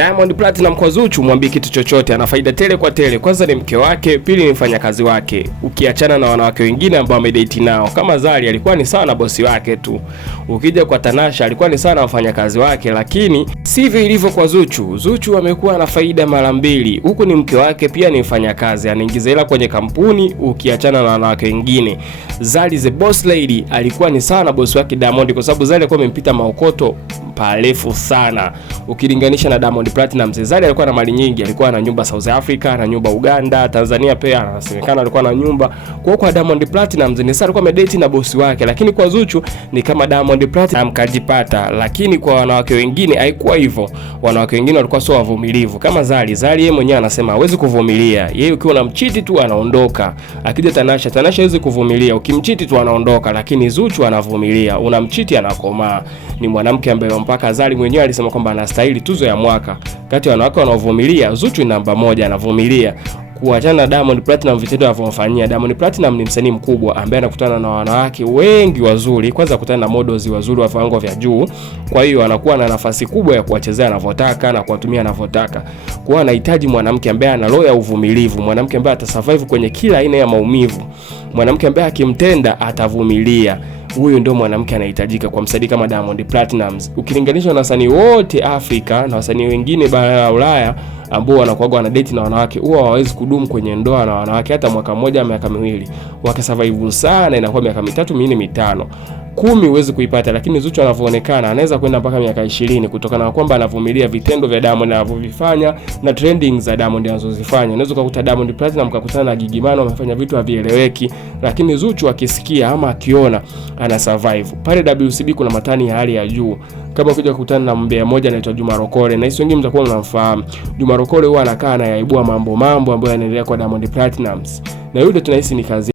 Diamond Platinum kwa Zuchu mwambie kitu chochote, ana faida tele kwa tele. Kwanza ni mke wake, pili ni mfanyakazi wake. Ukiachana na wanawake wengine ambao amedate nao, kama Zari alikuwa ni sawa na bosi wake tu. Ukija kwa Tanasha alikuwa ni sawa na mfanyakazi wake, lakini sivyo ilivyo kwa Zuchu. Zuchu amekuwa na faida mara mbili. Huku ni mke wake, pia ni mfanyakazi, anaingiza hela kwenye kampuni. Ukiachana na wanawake wengine, Zari the boss lady alikuwa ni sawa na bosi wake Diamond, kwa sababu Zari alikuwa amempita maokoto parefu sana. Ukilinganisha na Diamond Platinum, Zari alikuwa na mali nyingi, alikuwa na nyumba South Africa, na nyumba Uganda, Tanzania pia anasemekana alikuwa na nyumba. Kwa Diamond Platinum ni Zari alikuwa amedate na bosi wake, lakini kwa Zuchu ni kama Diamond Platinum kajipata. Lakini kwa wanawake wengine haikuwa hivyo. Wanawake wengine walikuwa sio wavumilivu kama Zari. Zari yeye mwenyewe anasema hawezi kuvumilia. Yeye ukiwa unamchiti tu anaondoka. Akija Tanasha hawezi kuvumilia. Ukimchiti tu anaondoka, lakini Zuchu anavumilia. Unamchiti anakomaa. Ni mwanamke ambaye mpaka Zari mwenyewe alisema kwamba anastahili tuzo ya mwaka. Kati ya wanawake wanaovumilia, Zuchu ni namba 1, anavumilia. Kuachana na Diamond Platinum vitendo anavyofanyia. Diamond Platinum ni msanii mkubwa ambaye anakutana na wanawake wengi wazuri, kwanza kutana na models wazuri wa viwango vya juu. Kwa hiyo anakuwa na nafasi kubwa ya kuwachezea anavyotaka na kuwatumia anavyotaka. Kwa hiyo anahitaji mwanamke ambaye ana roho ya uvumilivu, mwanamke ambaye atasurvive kwenye kila aina ya maumivu, mwanamke ambaye akimtenda atavumilia. Huyo ndio mwanamke anahitajika kwa msanii kama Diamond Platinum. Ukilinganisha na wasanii wote Afrika na wasanii wengine bara la Ulaya ambao wanakuwa wana date na wanawake, huwa hawawezi kudumu kwenye ndoa na wanawake hata mwaka mmoja, miaka miwili. Wakasurvive sana inakuwa miaka 3, 4, 5, 10 huwezi kuipata. Lakini Zuchu anavyoonekana anaweza kwenda mpaka miaka 20 kutokana na kwamba anavumilia vitendo vya Diamond anavyovifanya na trending za Diamond anazozifanya. Unaweza kukuta Diamond Platinum mkakutana na Gigimano amefanya vitu havieleweki, lakini Zuchu akisikia ama akiona ana survive. Pale WCB kuna matani ya hali ya juu. Kama ukija kukutana na mbea moja anaitwa Juma Lokole, na hizo wengine mtakuwa mnamfahamu. Juma Lokole huwa anakaa na yaibua mambo ambayo yanaendelea kwa Diamond Platinum, na yule tunahisi ni kazi